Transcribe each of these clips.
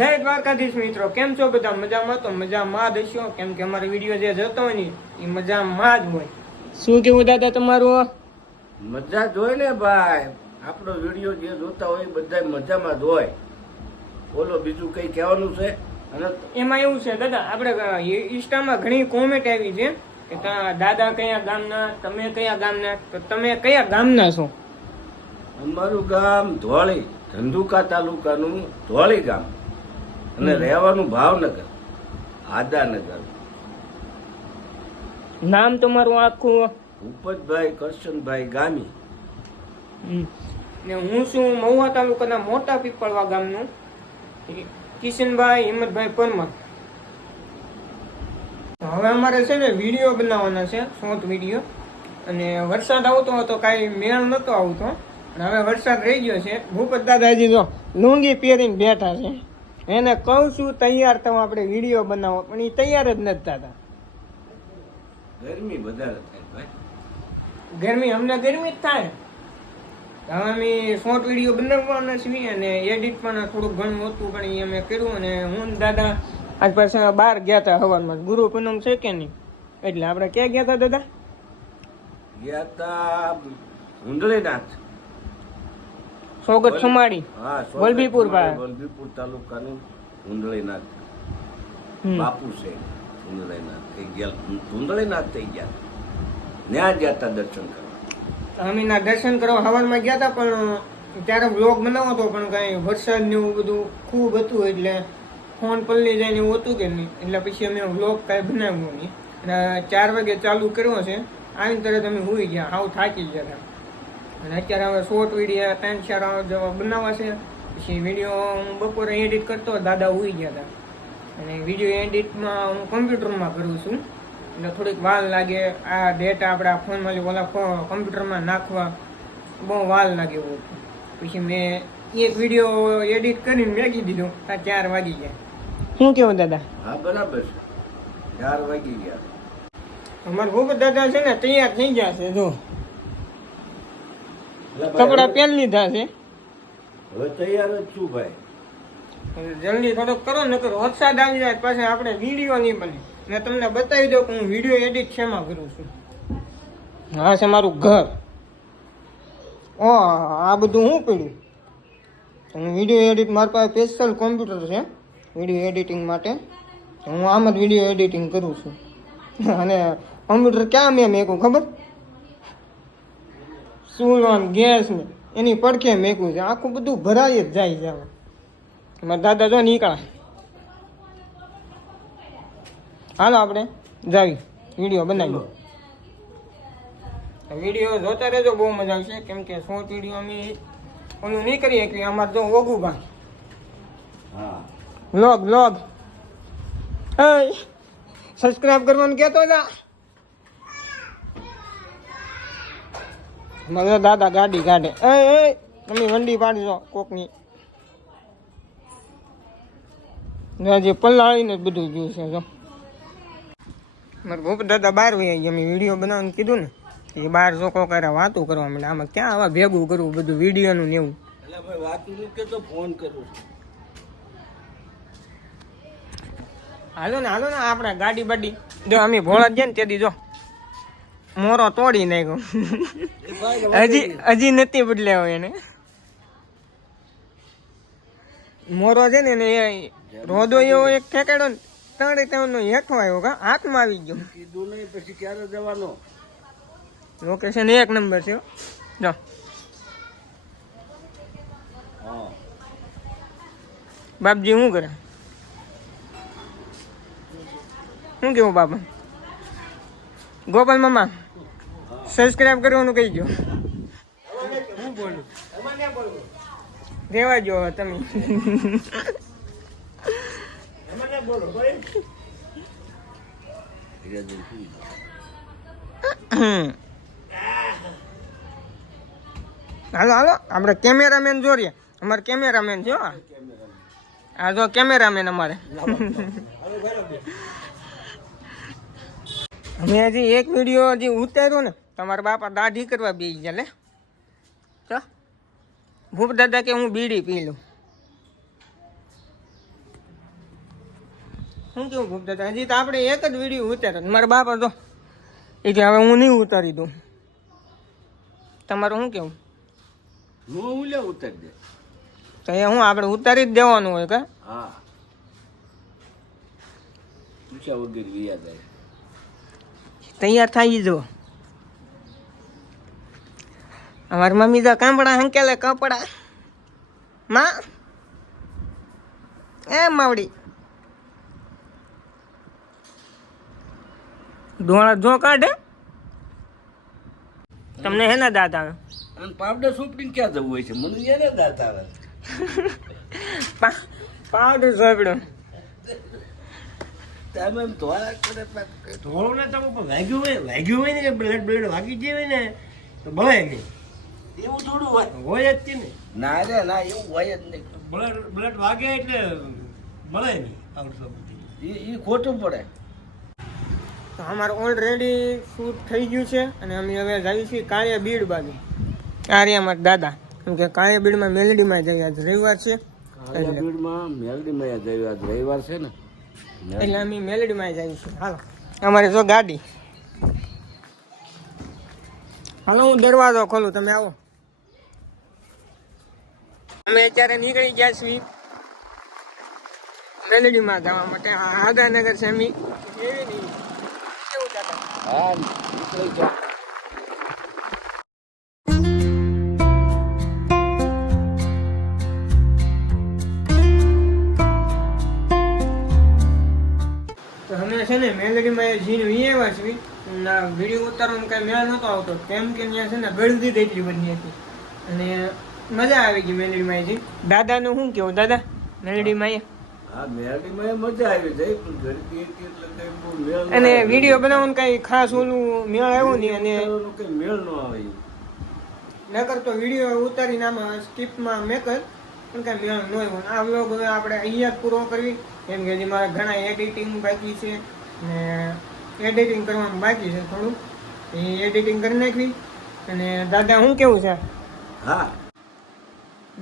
જય દ્વારકાધીશ મિત્રો, કેમ છો બધા? મજામાં? તો મજામાં જ હશો, કેમ કે અમારો વિડીયો જે જોતો હોય ને એ મજામાં જ હોય. શું કેવું દાદા તમારું? મજા જ હોય ને ભાઈ, આપણો વિડીયો જે જોતા હોય બધા મજામાં જ હોય. બોલો બીજું કઈ કહેવાનું છે? અને એમાં એવું છે દાદા, આપણે ઇન્સ્ટામાં ઘણી કોમેન્ટ આવી છે કે દાદા કયા ગામના, તમે કયા ગામના, તો તમે કયા ગામના છો? અમારું ગામ ધોળી, ધંધુકા તાલુકાનું ધોળી ગામ અને રહેવાનું ભાવનગર, આદાનગર. નામ તમારું આખું? ભૂપતભાઈ કરશનભાઈ ગામી. ને હું છું મહુવા તાલુકાના મોટા પીપળવા ગામનું કિશનભાઈ હિંમતભાઈ પરમાર. હવે અમારે છે ને વિડીયો બનાવવાના છે, શોર્ટ વિડીયો, અને વરસાદ આવતો હતો, કાંઈ મેળ નતો આવતો, અને હવે વરસાદ રહી ગયો છે. ભૂપત દાદાજી જો લુંગી પહેરીને બેઠા છે, એને કહું છું તૈયાર થવા, આપણે વિડીયો બનાવો, પણ એ તૈયાર જ નથી થતા. ગરમી વધારે થાય ભાઈ. ગરમી અમને ગરમી જ થાય. હવે અમે શોર્ટ વિડીયો બનાવવાના છીએ અને એડિટ પણ થોડુંક ઘણું હતું, પણ એ અમે કર્યું. અને હું દાદા આજ પાછા બહાર ગયા હતા હવારમાં, ગુરુ પૂનમ છે કે નહીં, એટલે આપણે ક્યાં ગયા હતા દાદા? ગયા તા હુંડળીનાથ, સોગત સમાડી, હા, વલભીપુર પાસે. વલભીપુર તાલુકાનું હુંડળીનાથ બાપુ છે. હુંડળીનાથ થઈ ગયા, હુંડળીનાથ થઈ ગયા, ત્યાં ગયા તા દર્શન કરવા. અમે ના દર્શન કરવા હવારમાં ગયા હતા, પણ ત્યારે બ્લોગ બનાવો હતો, પણ કાંઈ વરસાદ ને એવું બધું ખૂબ હતું, એટલે ફોન પલળી જાય ને એવું હતું કે નહીં, એટલે પછી અમે બ્લોગ કાંઈ બનાવ્યો નહીં. અને 4 વાગે ચાલુ કર્યો છે, આવીને તરત અમે સુઈ ગયા, હાવ થાકી ગયા હતા. અને અત્યારે હવે શોર્ટ વિડીયો 3-4 જેવા બનાવવા છે. પછી વિડીયો હું બપોરે એડિટ કરતો, દાદા સુઈ ગયા હતા. અને વિડીયો એડિટમાં હું કોમ્પ્યુટરમાં કરું છું, એટલે થોડીક વાર લાગે. આ ડેટા આપણા ફોનમાં ઓલા કોમ્પ્યુટરમાં નાખવા બહુ વાર લાગે એવું. પછી મેં એક વિડીયો એડિટ કરીને મેકી દીધો, 4 વાગી ગયા. શું કેવું દાદા? હા બરાબર છે, 4 વાગી ગયા. અમારા ભૂપત દાદા છે ને તૈયાર થઈ ગયા છે, જો કપડા પહેરી લીધા છે. હવે તૈયાર જ છું ભાઈ. જલ્દી થોડોક કરો, નકર વરસાદ આવી જાય પાછા આપણે વિડીયો નહીં બને. મેં તમને બતાવી દઉં કે હું વિડીયો એડિટ શેમાં કરું છું. હા છે મારું ઘર. ઓ આ બધું હું પડ્યું. હું વિડીયો એડિટ, મારી પાસે સ્પેશિયલ કોમ્પ્યુટર છે વિડીયો એડિટિંગ માટે. હું આમ જ વિડીયો એડિટિંગ કરું છું. અને કોમ્પ્યુટર ક્યાં મેં મેકું ખબર? સુલવાન ગેસ ને એની પડખે મેકું છે. આખું બધું ભરાઈ જ જાય છે. મારા દાદા જો નીકળ્યા. હાલો આપણે જાવી વિડીયો બનાવી. વિડીયો જોતા રહેજો, બહુ મજા આવશે. કેમ કે શોર્ટ વિડીયો અમે ઓલું નહીં કરીએ કે અમારે જો ઓગું ભાઈ. હા, વ્લોગ સબસ્ક્રાઇબ કરવાનું કહેતો હતા. મારા દાદા ગાડી કાઢે. તમે વંડી પાડજો કોકની. જે પલ્લાળીને જ બધું જોયું છે. જો મારા ભૂપ દાદા બહાર વહી ગયા. મેં વિડીયો બનાવવાનું કીધું ને, એ બહાર ચોખ્ખો કરે વાતું કરવા માંડે. આમાં ક્યાં આવા ભેગું કરવું બધું વિડીયોનું ને એવું. એટલે ભાઈ વાતું નહીં કે તો ફોન કરું. હાલો ને આપણે ગાડી બાડી જો અમે ભોળા ગયા ને તેથી જો મોરો તોડી નાખ્યો. હજી નથી બદલ્યા હોય એને. મોરો છે ને એ રોદો એવો એક ઠેકાડો ને તણે તેનો હેઠો આવ્યો, કા હાથમાં આવી ગયો. કીધું નહીં પછી ક્યારે જવાનો? લોકેશન 1 નંબર છે. જો હા, બાપજી શું કરે? શું કેવું બાપા? ગોપાલ મામા સબસ્ક્રાઇબ કરવાનું કહી ગયો. હું બોલું રેવા જો તમે. હાલો આપણે કેમેરામેન જોડીએ. અમારે કેમેરામેન છે. આ જો કેમેરામેન અમારે. અમે હજી એક વિડીયો હજી ઉતાર્યો ને, તમારા બાપા દાઢી કરવા બેસી ગયા. લે તો ભૂપ દાદા કે હું બીડી પી લઉં. શું કેવું ગુપ્તા હતા? હજી તો આપણે એક જ વિડીયો ઉતાર્યો. મારા બાપા તો એ કે હવે હું નહીં ઉતારી દઉં. તમારું શું કેવું? હું લે ઉતારી દે. તો એ હું આપણે ઉતારી જ દેવાનું હોય કે? હા પૂછ્યા વગર વિયા જાય. તૈયાર થઈ જો. અમારી મમ્મી તો કાંપડા હંકેલે કપડા માં એ માવડી ધોળા જો કાઢે. તમને હે ને દાંત આવે? અને પાવડર સોપડીને ક્યાં જવું હોય છે? મને એને દાંત આવે. પાવડર સોપડો તમે એમ ધોળા કરે ધોળું ને તમે વાગ્યું હોય ને કે બ્લેડ વાગી ગઈ હોય ને તો ભલે નહીં. એવું થોડું હોય. હોય જ છે ને. ના રે ના એવું હોય જ નહીં. બ્લેડ વાગે એટલે ભલે નહીં. આવડતો એ ખોટું પડે. તો અમારે ઓલરેડી શૂટ થઈ ગયું છે અને અમે હવે જઈએ છીએ કાળિયા બીડ બાજુ. આર્યા અમારા દાદા કેમ કે કાળિયા બીડમાં મેલડીમાં જઈએ. આજ રવિવાર છે કાળિયાબીડમાં મેલડીમાં જઈએ. આજ રવિવાર છે ને એટલે અમે મેલડીમાં જઈએ છીએ. હાલો અમારે જો ગાડી. હાલો હું દરવાજો ખોલું, તમે આવો. અમે અત્યારે નીકળી ગયા છીએ મેલડીમાં જવા માટે. આદાનગર છે અમે એવી નહીં કેવું દાદા? હા નીકળી જા. તો અમે છે ને મેલડીમાં જીને વિયેવા છીએ. ના વિડીયો ઉતારવાનો કાંઈ મેળ નહોતો આવતો કેમ કે ત્યાં છે ને ગળદી એટલી બધી હતી અને મજા આવી ગઈ મેલડીમાં જી. દાદાનું શું કેવું દાદા મેલડીમાં? હા મેલડીમાં મજા આવી જાય પણ ગરદી હતી એટલે કઈ બહુ મેળ અને વિડીયો બનાવવાનું કઈ ખાસ ઓલું મેળ આવ્યો નહીં અને કઈ મેળ ન આવે. નકર તો વિડીયો ઉતારીને આમાં સ્કીપમાં મેકર પણ કાંઈ મેળ ન આવ્યો. આ વ્લોગ હવે આપણે અહીંયા જ પૂરો કરવી કેમ કે હજી મારે ઘણા એડિટિંગ બાકી છે ને એડિટિંગ કરવાનું બાકી છે થોડું. એ એડિટિંગ કરી નાખવી. અને દાદા શું કેવું છે? હા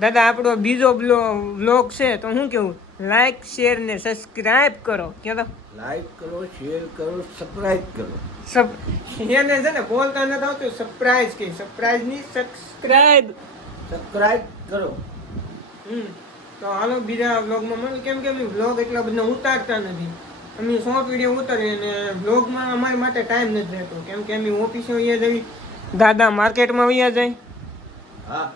દાદા આપણો બીજો વ્લોગ છે તો શું કેવું? લાઈક શેર ને સબસ્ક્રાઇબ કરો. કે તો લાઈક કરો, શેર કરો, સબસ્ક્રાઇબ કરો. એને છે ને બોલતા નથી આવતું. સરપ્રાઈઝ કે સરપ્રાઈઝ ની સબસ્ક્રાઇબ સબસ્ક્રાઇબ કરો. તો હાલો બીજા વ્લોગમાં મળે. કેમ કે અમે વ્લોગ એટલા બધા ઉતારતા નથી. અમે શોર્ટ વિડીયો ઉતારીએ અને વ્લોગમાં અમારી માટે ટાઈમ નથી રહેતો કેમ કે અમે ઓફિસે વયા જવી. દાદા માર્કેટમાં વયા જાય હા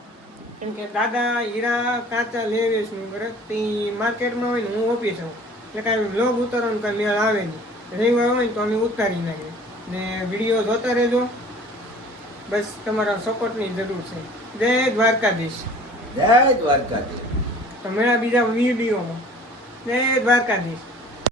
કેમ કે દાદા હીરા કાચા લેવે છે બરાબર. તે માર્કેટમાં હોય ને હું ઓફિસ આવું એટલે કાંઈ વ્લોગ ઉતારવાનું કાંઈ મેળ આવે નહીં. રવિવાર હોય ને તો અમે ઉતારી નાખીએ ને વિડીયો જોતા રહેજો. બસ તમારા સપોર્ટની જરૂર છે. જય દ્વારકાધીશ. જય દ્વારકાધીશ. તો મેળા બીજા વિડીયોમાં. જય દ્વારકાધીશ.